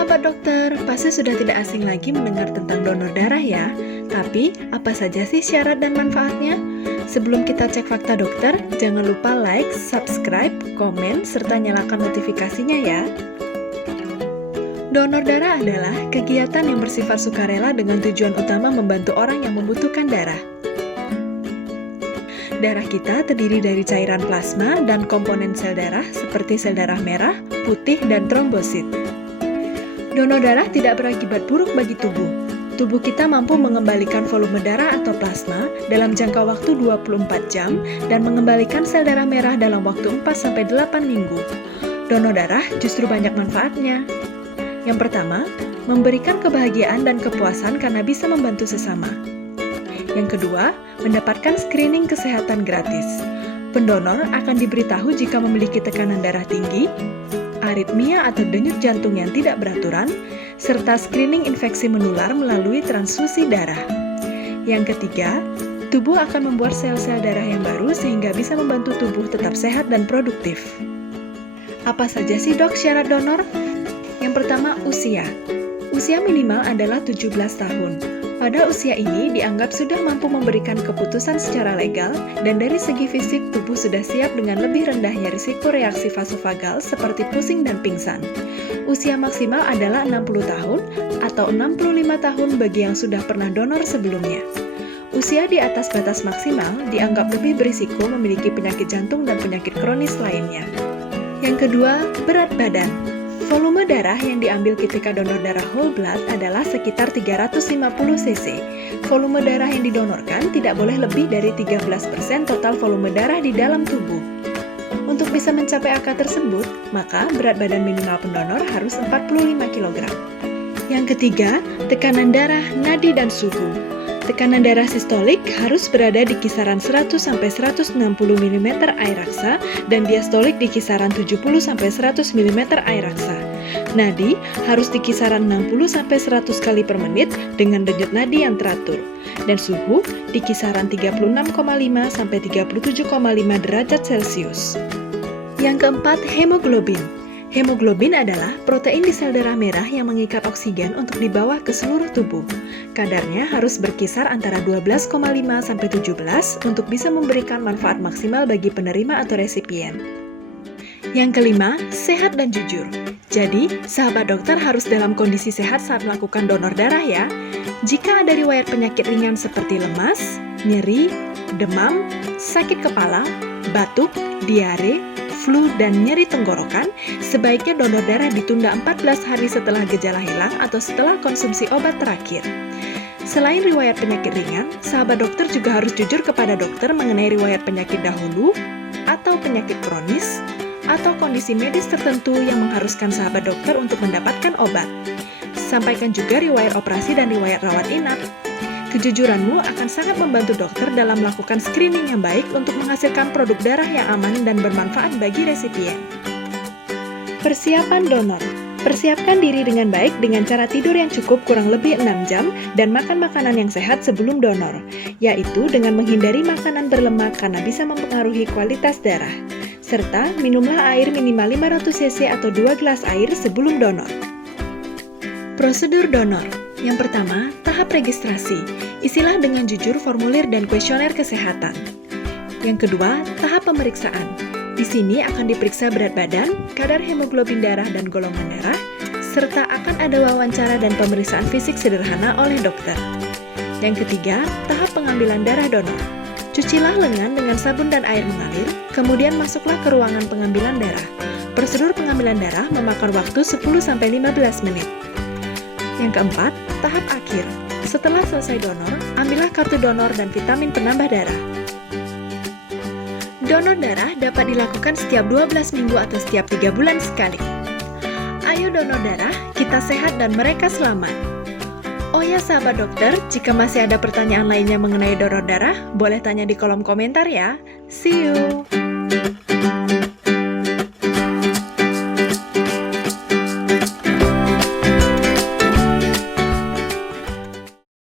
Sahabat dokter, pasti sudah tidak asing lagi mendengar tentang donor darah ya. Tapi, apa saja sih syarat dan manfaatnya? Sebelum kita cek fakta dokter, jangan lupa like, subscribe, komen, serta nyalakan notifikasinya ya. Donor darah adalah kegiatan yang bersifat sukarela dengan tujuan utama membantu orang yang membutuhkan darah. Darah kita terdiri dari cairan plasma dan komponen sel darah seperti sel darah merah, putih, dan trombosit. Donor darah tidak berakibat buruk bagi tubuh. Tubuh kita mampu mengembalikan volume darah atau plasma dalam jangka waktu 24 jam dan mengembalikan sel darah merah dalam waktu 4-8 minggu. Donor darah justru banyak manfaatnya. Yang pertama, memberikan kebahagiaan dan kepuasan karena bisa membantu sesama. Yang kedua, mendapatkan screening kesehatan gratis. Pendonor akan diberitahu jika memiliki tekanan darah tinggi, aritmia atau denyut jantung yang tidak beraturan, serta screening infeksi menular melalui transfusi darah. Yang ketiga, tubuh akan membuat sel-sel darah yang baru sehingga bisa membantu tubuh tetap sehat dan produktif. Apa saja sih dok syarat donor? Yang pertama, usia. Usia minimal adalah 17 tahun. Pada usia ini dianggap sudah mampu memberikan keputusan secara legal dan dari segi fisik tubuh sudah siap dengan lebih rendahnya risiko reaksi vasovagal seperti pusing dan pingsan. Usia maksimal adalah 60 tahun atau 65 tahun bagi yang sudah pernah donor sebelumnya. Usia di atas batas maksimal dianggap lebih berisiko memiliki penyakit jantung dan penyakit kronis lainnya. Yang kedua, berat badan. Volume darah yang diambil ketika donor darah whole blood adalah sekitar 350 cc. Volume darah yang didonorkan tidak boleh lebih dari 13% total volume darah di dalam tubuh. Untuk bisa mencapai angka tersebut, maka berat badan minimal pendonor harus 45 kg. Yang ketiga, tekanan darah, nadi, dan suhu. Tekanan darah sistolik harus berada di kisaran 100-160 mm air raksa dan diastolik di kisaran 70-100 mm air raksa. Nadi harus di kisaran 60-100 kali per menit dengan denyut nadi yang teratur. Dan suhu di kisaran 36,5-37,5 derajat Celcius. Yang keempat, hemoglobin. Hemoglobin adalah protein di sel darah merah yang mengikat oksigen untuk dibawa ke seluruh tubuh. Kadarnya harus berkisar antara 12,5-17 untuk bisa memberikan manfaat maksimal bagi penerima atau resipien. Yang kelima, sehat dan jujur. Jadi, sahabat dokter harus dalam kondisi sehat saat melakukan donor darah ya. Jika ada riwayat penyakit ringan seperti lemas, nyeri, demam, sakit kepala, batuk, diare, flu, dan nyeri tenggorokan, sebaiknya donor darah ditunda 14 hari setelah gejala hilang atau setelah konsumsi obat terakhir. Selain riwayat penyakit ringan, sahabat dokter juga harus jujur kepada dokter mengenai riwayat penyakit dahulu, atau penyakit kronis, atau kondisi medis tertentu yang mengharuskan sahabat dokter untuk mendapatkan obat. Sampaikan juga riwayat operasi dan riwayat rawat inap. Kejujuranmu akan sangat membantu dokter dalam melakukan screening yang baik untuk menghasilkan produk darah yang aman dan bermanfaat bagi resipien. Persiapan donor. Persiapkan diri dengan baik dengan cara tidur yang cukup kurang lebih 6 jam dan makan makanan yang sehat sebelum donor, yaitu dengan menghindari makanan berlemak karena bisa mempengaruhi kualitas darah. Serta minumlah air minimal 500 cc atau 2 gelas air sebelum donor. Prosedur donor. Yang pertama, tahap registrasi. Isilah dengan jujur formulir dan kuesioner kesehatan. Yang kedua, tahap pemeriksaan. Di sini akan diperiksa berat badan, kadar hemoglobin darah dan golongan darah, serta akan ada wawancara dan pemeriksaan fisik sederhana oleh dokter. Yang ketiga, tahap pengambilan darah donor. Cucilah lengan dengan sabun dan air mengalir, kemudian masuklah ke ruangan pengambilan darah. Prosedur pengambilan darah memakan waktu 10-15 menit. Yang keempat, tahap akhir. Setelah selesai donor, ambillah kartu donor dan vitamin penambah darah. Donor darah dapat dilakukan setiap 12 minggu atau setiap 3 bulan sekali. Ayo donor darah, kita sehat dan mereka selamat. Oh ya sahabat dokter, jika masih ada pertanyaan lainnya mengenai donor darah, boleh tanya di kolom komentar ya. See you!